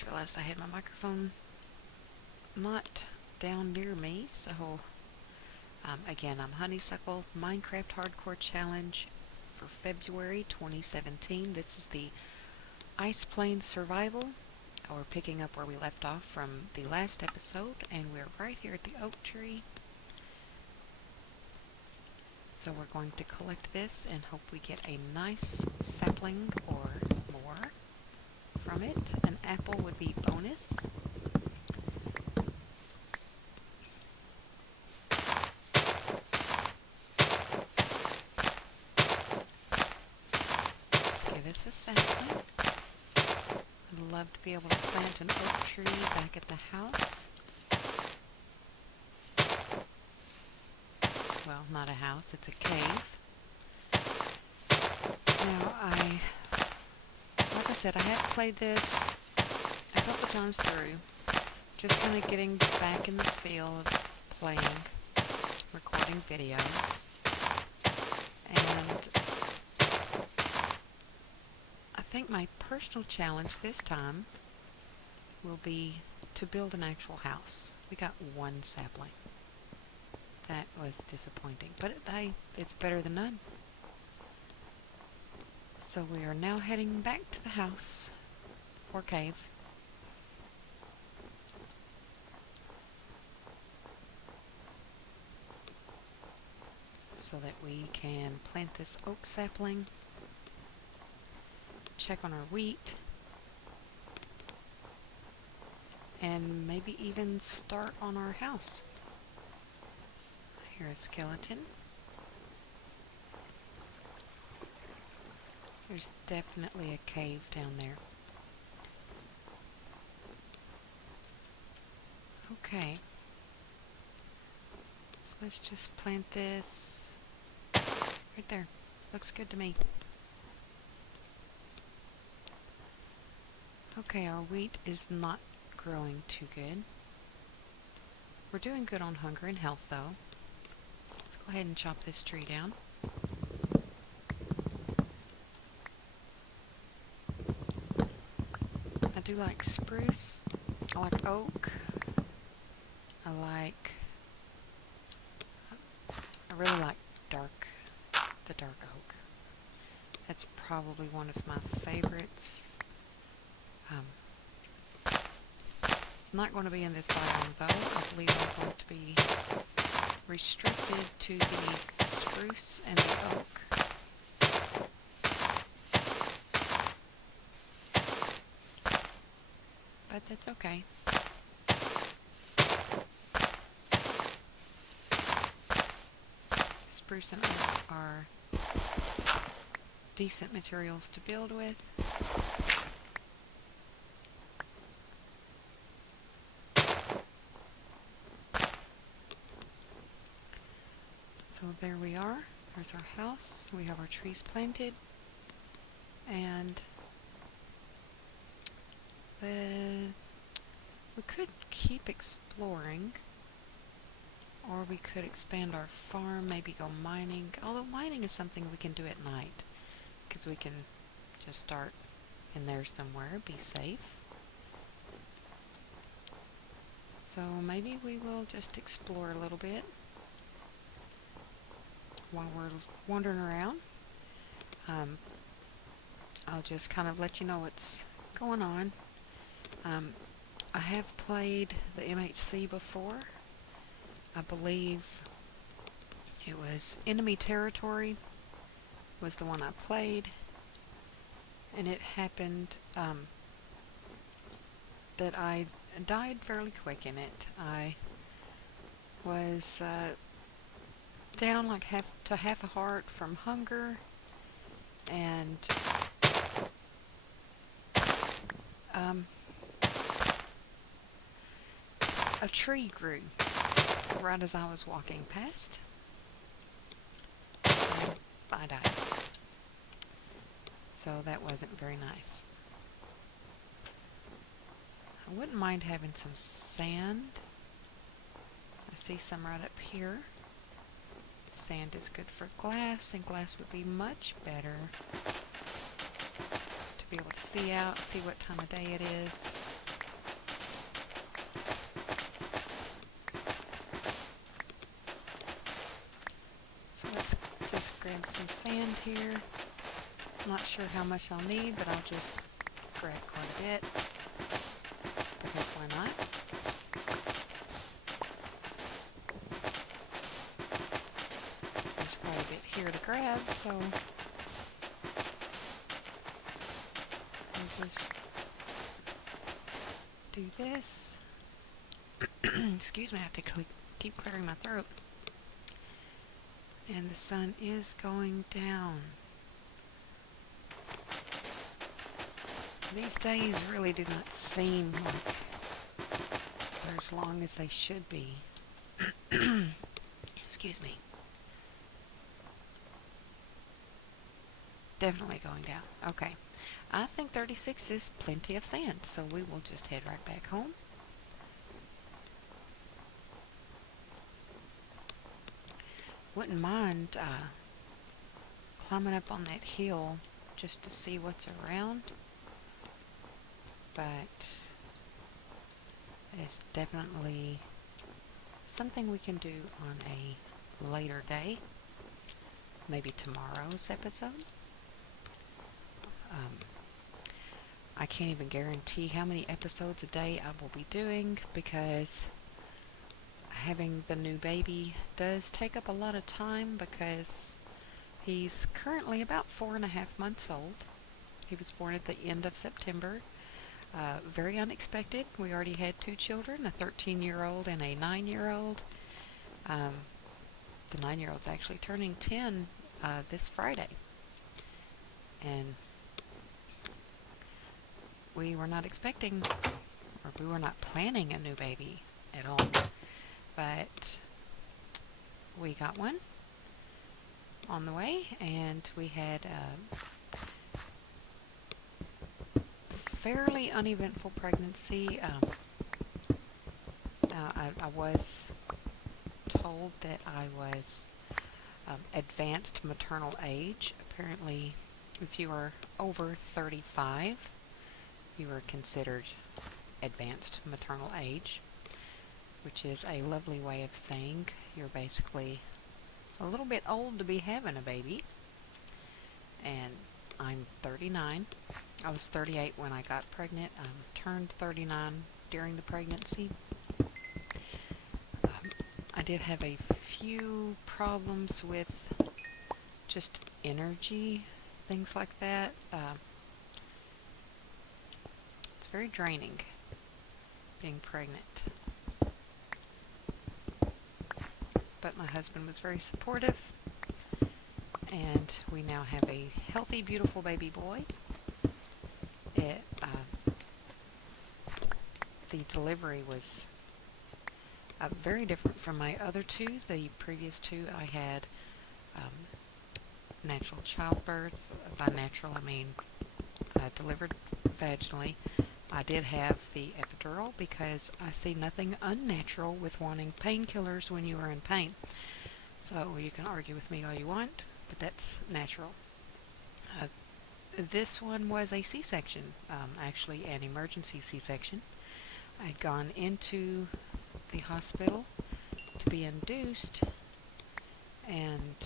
just realized I had my microphone not down near me, so again, I'm Honeysuckle Minecraft Hardcore Challenge for February 2017. This is the Ice Plains Survival. We're picking up where we left off from the last episode, and we're right here at the oak tree. So we're going to collect this and hope we get a nice sapling or more from it. An apple would be bonus. Let's give us a sapling. I'd love to be able to plant an oak tree back at the house. Well, not a house, it's a cave. Now, like I said, I have played this a couple times through, just kind of getting back in the feel of playing, recording videos, and I think my personal challenge this time will be to build an actual house. We got one sapling. That was disappointing, but it's better than none. So we are now heading back to the house or cave. So that we can plant this oak sapling, check on our wheat, and maybe even start on our house. I hear a skeleton. There's definitely a cave down there. Okay. So let's just plant this right there. Looks good to me. Okay, our wheat is not growing too good. We're doing good on hunger and health, though. Let's go ahead and chop this tree down. I do like spruce. I like oak. I really like the dark oak. That's probably one of my favorites. It's not going to be in this biome though. I believe I'm going to be restricted to the spruce and the oak. But that's okay. Spruce and oak are decent materials to build with. So there we are. There's our house. We have our trees planted. And we could keep exploring, or we could expand our farm, maybe go mining. Although mining is something we can do at night, because we can just start in there somewhere, be safe. So maybe we will just explore a little bit while we're wandering around. I'll just kind of let you know what's going on. I have played the MHC before. I believe it was Enemy Territory was the one I played, and it happened that I died fairly quick in it. I was down like half a heart from hunger, and a tree grew right as I was walking past. I died. So that wasn't very nice. I wouldn't mind having some sand. I see some right up here. Sand is good for glass, and glass would be much better to be able to see out, see what time of day it is. So let's just grab some sand here. Not sure how much I'll need, but I'll just grab quite a bit, because why not? There's quite a bit here to grab, so I'll just do this. Excuse me, I have to keep clearing my throat. And the sun is going down. These days really do not seem like they're as long as they should be. Excuse me. Definitely going down. Okay. I think 36 is plenty of sand, so we will just head right back home. Wouldn't mind climbing up on that hill just to see what's around, but it's definitely something we can do on a later day, maybe tomorrow's episode. I can't even guarantee how many episodes a day I will be doing, because having the new baby does take up a lot of time, because he's currently about 4.5 months old. He was born at the end of September. Very unexpected. We already had 2 children, a 13-year-old and a 9-year-old. The 9-year-old's actually turning 10 this Friday. And we were not expecting, or we were not planning a new baby at all. But we got one on the way, and we had a fairly uneventful pregnancy. I was told that I was advanced maternal age. Apparently, if you are over 35, you are considered advanced maternal age, which is a lovely way of saying you're basically a little bit old to be having a baby. And I'm 39. I was 38 when I got pregnant. I turned 39 during the pregnancy. I did have a few problems with just energy, things like that. It's very draining being pregnant. But my husband was very supportive, and we now have a healthy, beautiful baby boy. The delivery was very different from my other 2. The previous 2 I had natural childbirth. By natural, I mean I delivered vaginally. I did have the epidural, because I see nothing unnatural with wanting painkillers when you are in pain. So you can argue with me all you want, but that's natural. This one was a C-section, actually an emergency C-section. I'd gone into the hospital to be induced, and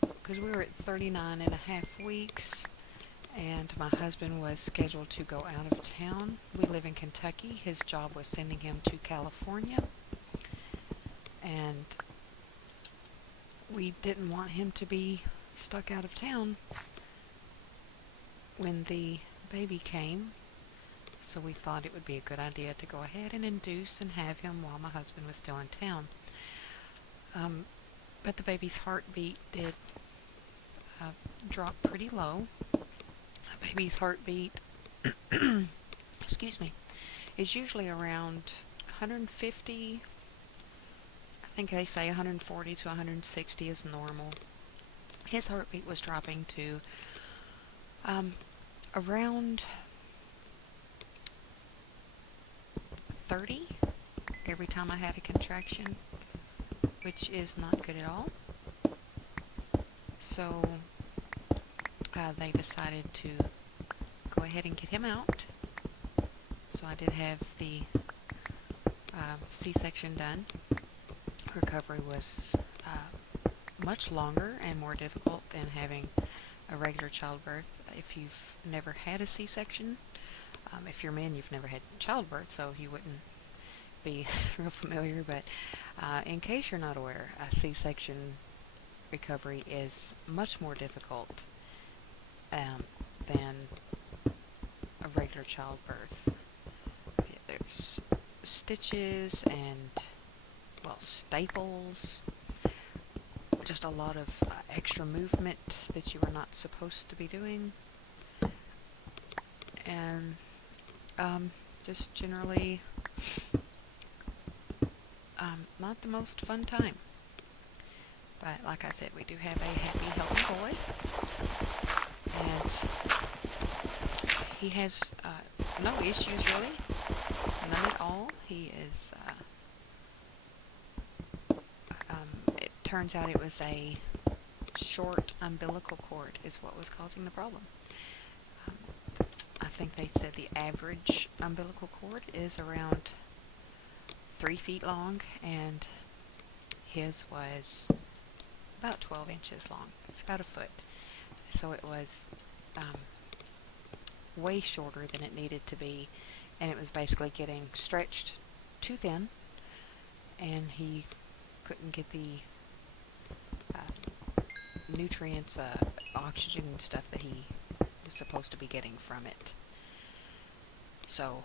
because we were at 39.5 weeks, and my husband was scheduled to go out of town. We live in Kentucky. His job was sending him to California, and we didn't want him to be stuck out of town when the baby came, so we thought it would be a good idea to go ahead and induce and have him while my husband was still in town. But the baby's heartbeat did drop pretty low. A baby's heartbeat excuse me, is usually around 150. I think they say 140 to 160 is normal. His heartbeat was dropping to around 30 every time I had a contraction, which is not good at all. So they decided to go ahead and get him out. So I did have the C-section done. Recovery was much longer and more difficult than having a regular childbirth. If you've never had a C-section, if you're a man, you've never had childbirth, so you wouldn't be real familiar, but in case you're not aware, a C-section recovery is much more difficult than a regular childbirth. There's stitches and, well, staples, just a lot of extra movement that you are not supposed to be doing, and just generally not the most fun time. But like I said, we do have a happy, healthy boy, and he has no issues really, none at all. He is, it turns out it was a short umbilical cord is what was causing the problem. I think they said the average umbilical cord is around 3 feet long, and his was about 12 inches long. It's about a foot. So it was way shorter than it needed to be, and it was basically getting stretched too thin, and he couldn't get the nutrients, oxygen and stuff that he was supposed to be getting from it. So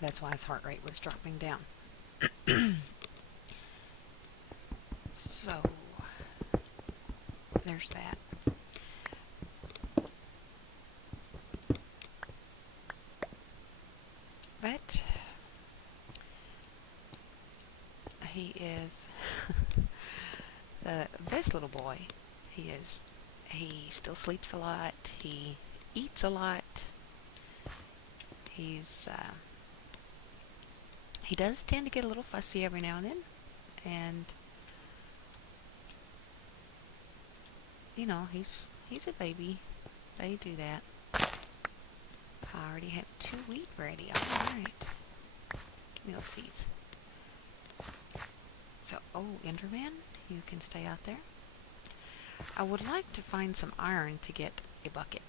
that's why his heart rate was dropping down. So there's that. But he is the best little boy. He still sleeps a lot. He eats a lot. He does tend to get a little fussy every now and then, and you know, he's a baby. They do that. I already have 2 wheat ready. Alright. Give me those seeds. So, oh, Enderman, you can stay out there. I would like to find some iron to get a bucket.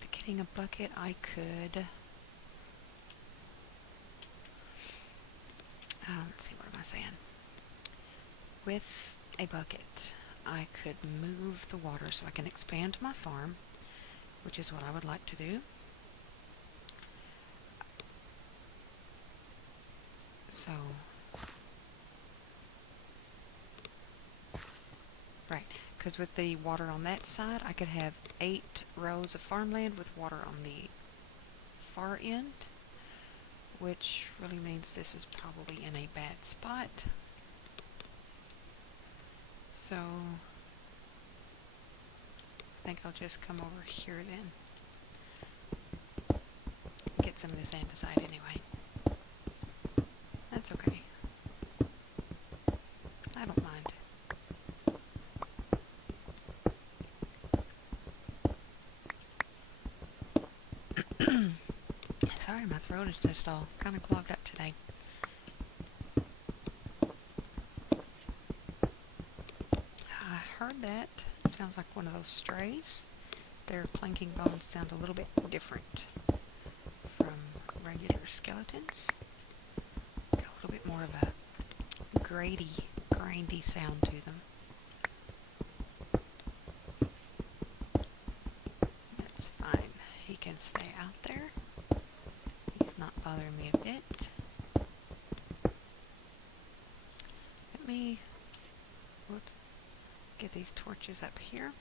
To getting a bucket, I could... let's see, what am I saying? With a bucket, I could move the water so I can expand my farm, which is what I would like to do. So, right, because with the water on that side, I could have 8 rows of farmland with water on the far end, which really means this is probably in a bad spot. So, I think I'll just come over here then. Get some of this andesite anyway. That's okay. I don't mind. Sorry, my throat is just all kind of clogged up today. I heard that. It sounds like one of those strays. Their clanking bones sound a little bit different from regular skeletons. Got a little bit more of a grindy sound to them. That's fine. He can stay out there. He's not bothering me a bit. Let me, whoops, get these torches up here.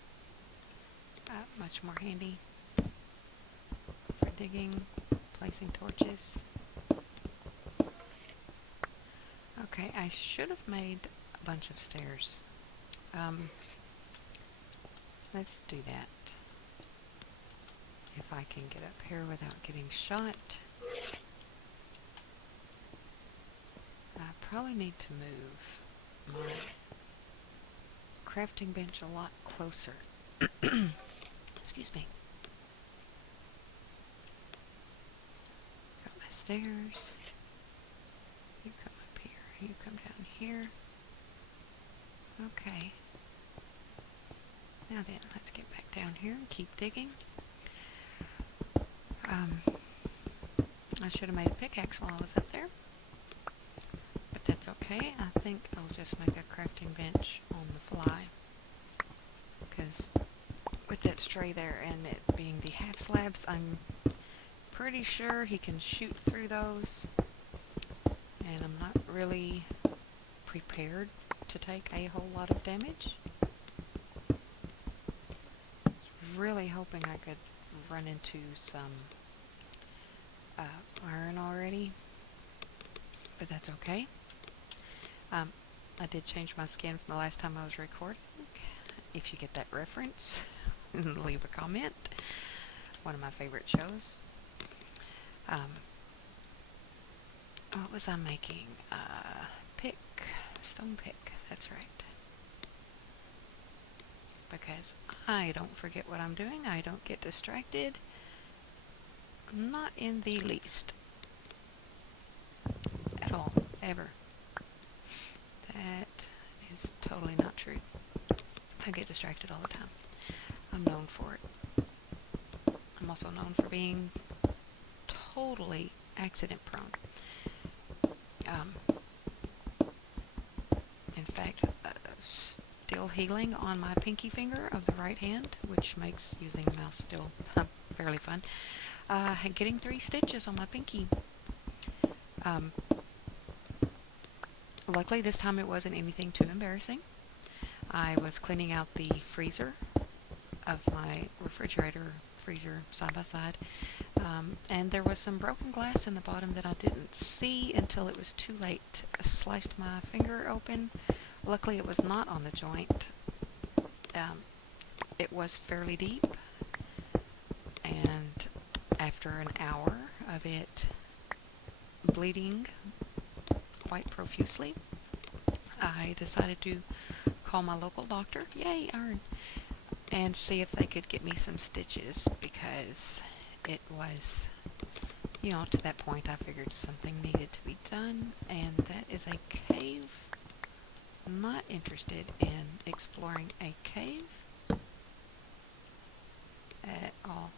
Much more handy for digging, placing torches. Okay, I should have made a bunch of stairs. Let's do that. If I can get up here without getting shot. I probably need to move my crafting bench a lot closer. Excuse me. stairs. You come up here. You come down here. Okay. Now then, let's get back down here and keep digging. I should have made a pickaxe while I was up there, but that's okay. I think I'll just make a crafting bench on the fly, because with that stray there and it being the half slabs, I'm pretty sure he can shoot through those, and I'm not really prepared to take a whole lot of damage. Really hoping I could run into some iron already, but that's okay. I did change my skin from the last time I was recording. If you get that reference, leave a comment. One of my favorite shows. What was I making? Stone pick, that's right. Because I don't forget what I'm doing. I don't get distracted. Not in the least. At all. Ever. That is totally not true. I get distracted all the time. I'm known for it. I'm also known for being totally accident prone. In fact, still healing on my pinky finger of the right hand, which makes using the mouse still fairly fun. Getting 3 stitches on my pinky. Luckily this time it wasn't anything too embarrassing. I was cleaning out the freezer of my refrigerator freezer side by side, and there was some broken glass in the bottom that I didn't see until it was too late. I sliced my finger open. Luckily it was not on the joint. It was fairly deep, and after an hour of it bleeding quite profusely, I decided to call my local doctor, yay, iron, and see if they could get me some stitches, because it was, to that point I figured something needed to be done, and that is a cave. I'm not interested in exploring a cave at all.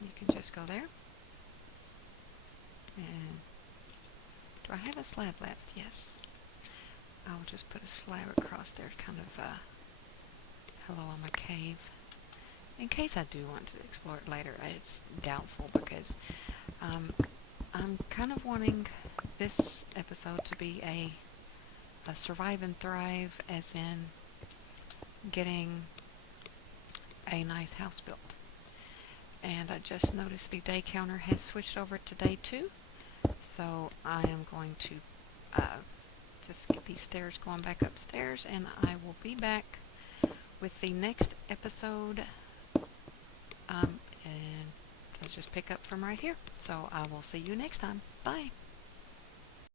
You can just go there. And do I have a slab left? Yes. I'll just put a slab across there, kind of hello on my cave. In case I do want to explore it later, it's doubtful, because I'm kind of wanting this episode to be a survive and thrive, as in getting a nice house built. And I just noticed the day counter has switched over to day 2, so I am going to just get these stairs going back upstairs, and I will be back with the next episode, and I'll just pick up from right here. So I will see you next time. Bye.